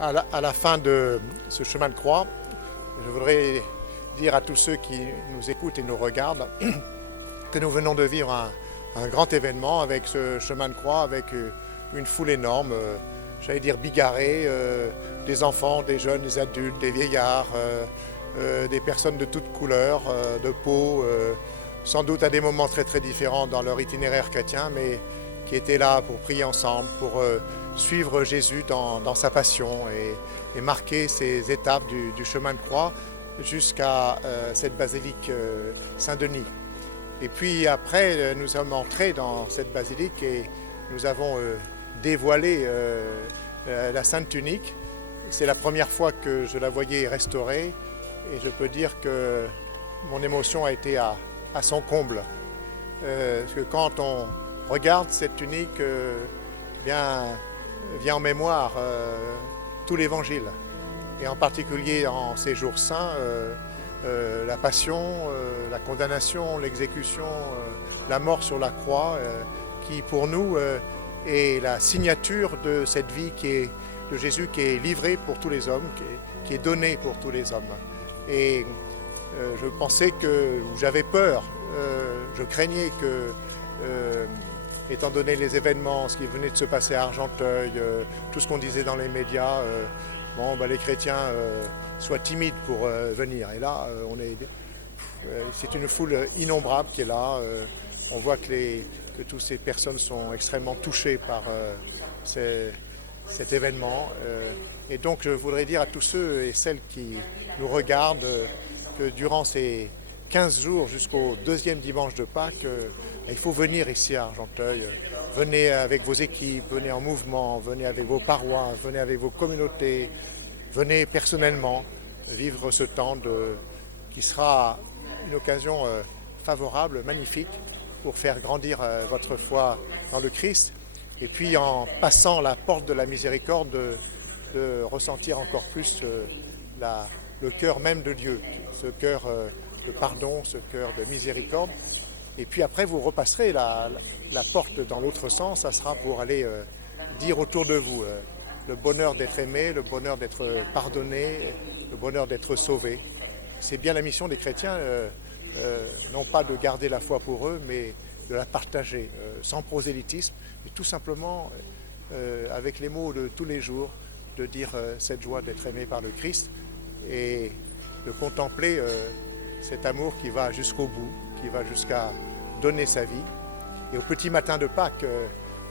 À la fin de ce chemin de croix, je voudrais dire à tous ceux qui nous écoutent et nous regardent que nous venons de vivre un grand événement avec ce chemin de croix, avec une foule énorme, j'allais dire bigarrée, des enfants, des jeunes, des adultes, des vieillards, des personnes de toutes couleurs, de peau, sans doute à des moments très très différents dans leur itinéraire chrétien, mais qui étaient là pour prier ensemble, pour suivre Jésus dans sa passion et marquer ces étapes du chemin de croix jusqu'à cette basilique Saint-Denis. Et puis après, nous sommes entrés dans cette basilique et nous avons dévoilé la Sainte Tunique. C'est la première fois que je la voyais restaurée et je peux dire que mon émotion a été à son comble. Parce que quand on regarde cette tunique, vient en mémoire tout l'Évangile. Et en particulier en ces jours saints, la passion, la condamnation, l'exécution, la mort sur la croix, qui pour nous est la signature de cette vie de Jésus qui est livrée pour tous les hommes, qui est donnée pour tous les hommes. Et je pensais j'avais peur, je craignais que, étant donné les événements, ce qui venait de se passer à Argenteuil, tout ce qu'on disait dans les médias, les chrétiens soient timides pour venir. Et là, c'est une foule innombrable qui est là. On voit que toutes ces personnes sont extrêmement touchées par cet événement. Et donc, je voudrais dire à tous ceux et celles qui nous regardent que durant ces 15 jours jusqu'au deuxième dimanche de Pâques, il faut venir ici à Argenteuil. Venez avec vos équipes, venez en mouvement, venez avec vos paroisses, venez avec vos communautés, venez personnellement vivre ce temps qui sera une occasion favorable, magnifique, pour faire grandir votre foi dans le Christ. Et puis en passant la porte de la miséricorde, de ressentir encore plus le cœur même de Dieu, ce cœur de pardon, ce cœur de miséricorde. Et puis après, vous repasserez la porte dans l'autre sens, ça sera pour aller dire autour de vous le bonheur d'être aimé, le bonheur d'être pardonné, le bonheur d'être sauvé. C'est bien la mission des chrétiens, non pas de garder la foi pour eux, mais de la partager sans prosélytisme, et tout simplement avec les mots de tous les jours, de dire cette joie d'être aimé par le Christ et de contempler cet amour qui va jusqu'au bout, qui va jusqu'à donner sa vie. Et au petit matin de Pâques,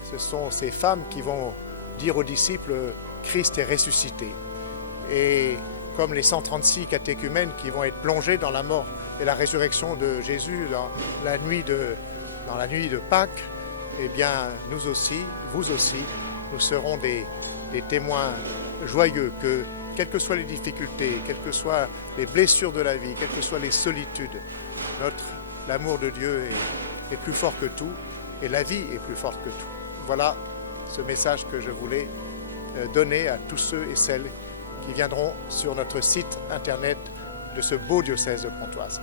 ce sont ces femmes qui vont dire aux disciples « Christ est ressuscité ». Et comme les 136 catéchumènes qui vont être plongés dans la mort et la résurrection de Jésus dans la nuit de Pâques, eh bien nous aussi, vous aussi, nous serons des témoins joyeux que, quelles que soient les difficultés, quelles que soient les blessures de la vie, quelles que soient les solitudes, l'amour de Dieu est plus fort que tout et la vie est plus forte que tout. Voilà ce message que je voulais donner à tous ceux et celles qui viendront sur notre site internet de ce beau diocèse de Pontoise.